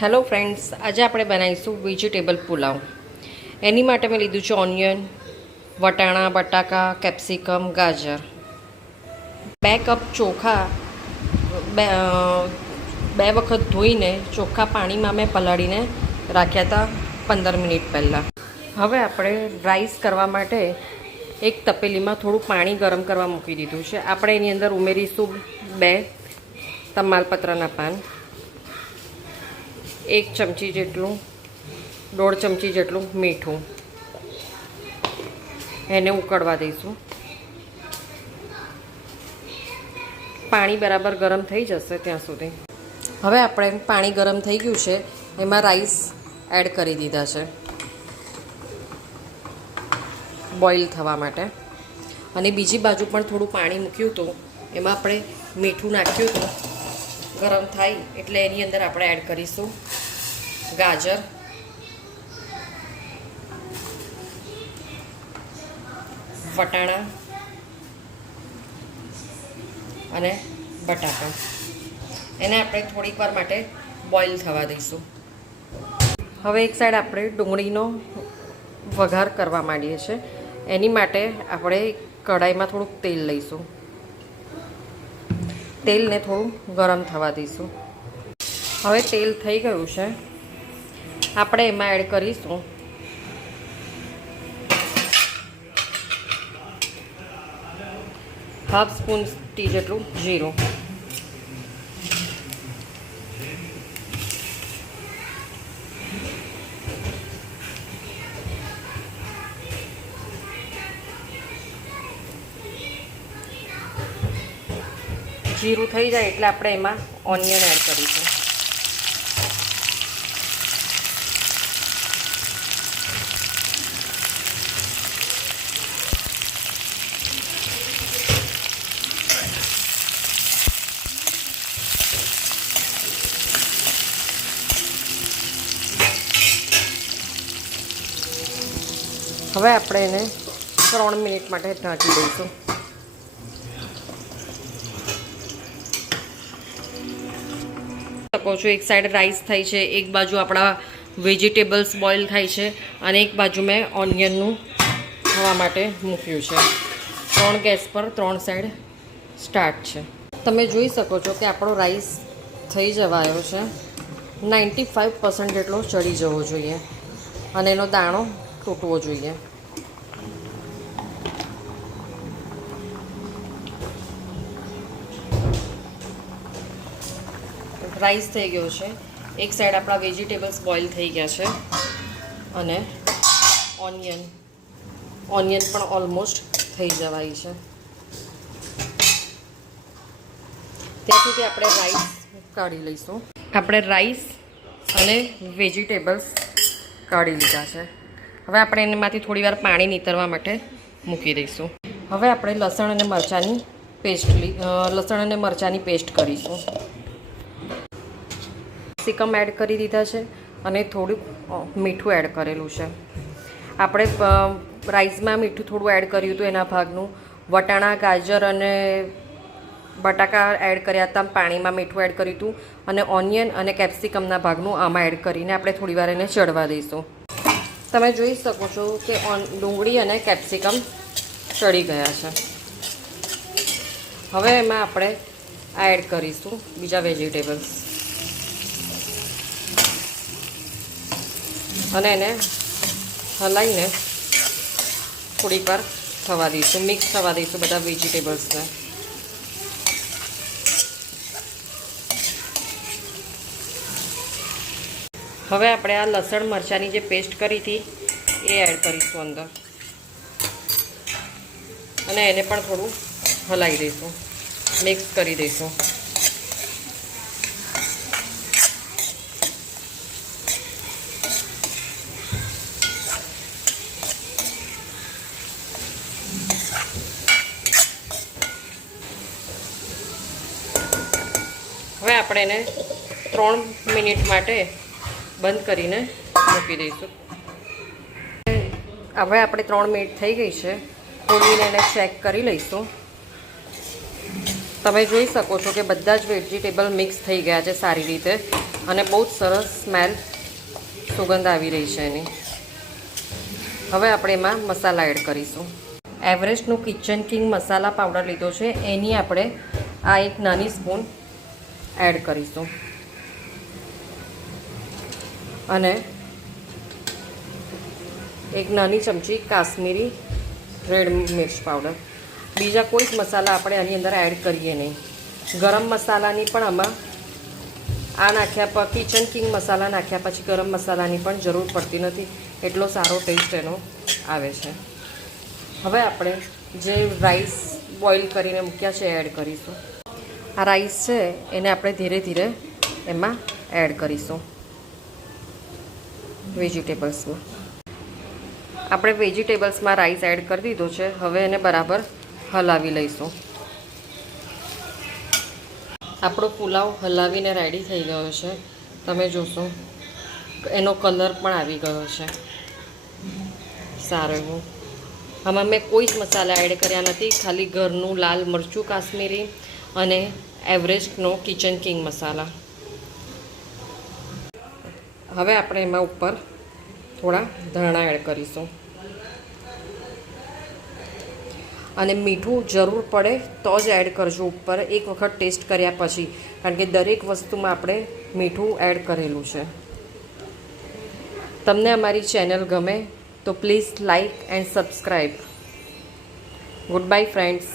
Hello friends, આજે આપણે બનાવીશું વેજીટેબલ પુલાવ. એની માટે મેં લીધું છે ઓનિયન, વટાણા, બટાકા, કેપ્સિકમ, ગાજર. 2 કપ ચોખા બે વખત ધોઈને ચોખ્ખા પાણીમાં મેં પલાળીને રાખ્યા હતા 15 મિનિટ પહેલાં. હવે આપણે રાઈસ કરવા માટે એક તપેલીમાં થોડું પાણી ગરમ કરવા મૂકી દીધું છે. આપણે એની અંદર ઉમેરીશું 2 તમાલપત્રના પાન, 1 ચમચી જેટલું, 1.5 ચમચી જેટલું મીઠું. એને ઉકળવા દઈશું. પાણી બરાબર ગરમ થઈ જશે ત્યાં સુધી. હવે આપણે પાણી ગરમ થઈ ગયું છે, એમાં રાઈસ એડ કરી દીધા છે બોઇલ થવા માટે. અને બીજી બાજુ પણ થોડું પાણી મૂક્યું હતું, એમાં આપણે મીઠું નાખ્યું હતું. ગરમ થાય એટલે એની અંદર આપણે એડ કરીશું ગાજર, વટાણા અને બટાકા. એને આપણે થોડીક વાર માટે બોઇલ થવા દઈશું. હવે એક સાઈડ આપણે ડુંગળીનો વઘાર કરવા માંડીએ છીએ. એની માટે આપણે કઢાઈમાં થોડુંક તેલ લઈશું. તેલને થોડું ગરમ થવા દઈશું. હવે તેલ થઈ ગયું છે. આપણે એમાં એડ કરીશું હાફ સ્પૂન ટી જેટલું જીરું, જીરું થઈ જાય એટલે આપણે એમાં ઓનિયન એડ કરીશું. હવે આપણે એને 3 મિનિટ માટે ઢાંકી દઈશું. શકો છો એક સાઈડ રાઈસ થાય છે, એક બાજુ આપણા વેજીટેબલ્સ બોઇલ થાય છે અને એક બાજુ મેં ઓનિયનનું થવા માટે મૂક્યું છે. 3 ગેસ પર 3 સાઈડ સ્ટાર્ટ છે. તમે જોઈ શકો છો કે આપણો રાઈસ થઈ જવાયો છે. 95% જેટલો ચડી જવો જોઈએ અને એનો દાણો તૂટવો જોઈએ. રાઈસ થઈ ગયો છે. એક સાઈડ આપણા વેજીટેબલ્સ બોઇલ થઈ ગયા છે અને ઓનિયન પણ ઓલમોસ્ટ થઈ જવાય છે. ત્યાં સુધી આપણે રાઈસ કાઢી લઈશું. આપણે રાઈસ અને વેજીટેબલ્સ કાઢી લીધા છે. હવે આપણે એમાંથી થોડી વાર પાણી નીતરવા માટે મૂકી દઈશું. હવે આપણે લસણ અને મરચાંની પેસ્ટ કરીશું. કેપ્સિકમ એડ કરી દીધા છે અને થોડુંક મીઠું એડ કરેલું છે. આપણે રાઈસમાં મીઠું થોડું એડ કર્યું હતું એના ભાગનું. વટાણા, ગાજર અને બટાકા એડ કર્યા હતા, પાણીમાં મીઠું એડ કર્યું હતું. અને ઓનિયન અને કેપ્સિકમના ભાગનું આમાં એડ કરીને આપણે થોડી વાર એને ચડવા દઈશું. તમે જોઈ શકો છો કે ડુંગળી અને કેપ્સિકમ ચડી ગયા છે. હવે એમાં આપણે આ એડ કરીશું બીજા વેજીટેબલ્સ અને એને હલાવીને થોડીક વાર થવા દઈશું, મિક્સ થવા દઈશું બધા વેજીટેબલ્સને. હવે આપણે આ લસણ મરચાંની જે પેસ્ટ કરી હતી એ એડ કરીશું અંદર અને એને પણ થોડું હલાવી દઈશું, મિક્સ કરી દઈશું. હવે આપણે એને 3 મિનિટ માટે બંધ કરીને મૂકી દઈશું. હવે આપણે 3 મિનિટ થઈ ગઈ છે. ખોલીને એને ચેક કરી લઈશું. તમે જોઈ શકો છો કે બધા જ વેજીટેબલ મિક્સ થઈ ગયા છે સારી રીતે. અને બહુ જ સરસ સ્મેલ સુગંધ આવી રહી છે એની. હવે આપણે એમાં મસાલા એડ કરીશું. એવરેસ્ટનું કિચન કિંગ મસાલા પાવડર લીધો છે, એની આપણે આ એક નાની સ્પૂન એડ કરીશું. અને એક નાની ચમચી કાશ્મીરી રેડ મિર્ચ પાવડર. બીજા કોઈ જ મસાલા આપણે આની અંદર એડ કરીએ નહીં. ગરમ મસાલાની પણ આમાં આ નાખ્યા કિચન કિંગ મસાલા નાખ્યા પછી ગરમ મસાલાની પણ જરૂર પડતી નથી, એટલો સારો ટેસ્ટ એનો આવે છે. હવે આપણે જે રાઈસ બોઇલ કરીને મૂક્યા છે એડ કરીશું. આ રાઈસ છે એને આપણે ધીરે ધીરે એમાં એડ કરીશું વેજીટેબલ્સમાં. આપણે વેજીટેબલ્સમાં રાઈસ એડ કરી દીધો છે. હવે એને બરાબર હલાવી લઈશું. આપણો પુલાવ હલાવીને રેડી થઈ ગયો છે. તમે જોશો એનો કલર પણ આવી ગયો છે સારો એવો. આમાં મેં કોઈ જ મસાલા એડ કર્યા નથી, ખાલી ઘરનું લાલ મરચું કાશ્મીરી અને એવરેસ્ટનો કિચન કિંગ મસાલા. હવે આપણે એમાં ઉપર થોડા ધાણા એડ કરીશું. અને મીઠું જરૂર પડે તો જ એડ કરજો ઉપર, એક વખત ટેસ્ટ કર્યા પછી, કારણ કે દરેક વસ્તુમાં આપણે મીઠું એડ કરેલું છે. તમને અમારી ચેનલ ગમે તો please like and subscribe. Good bye friends.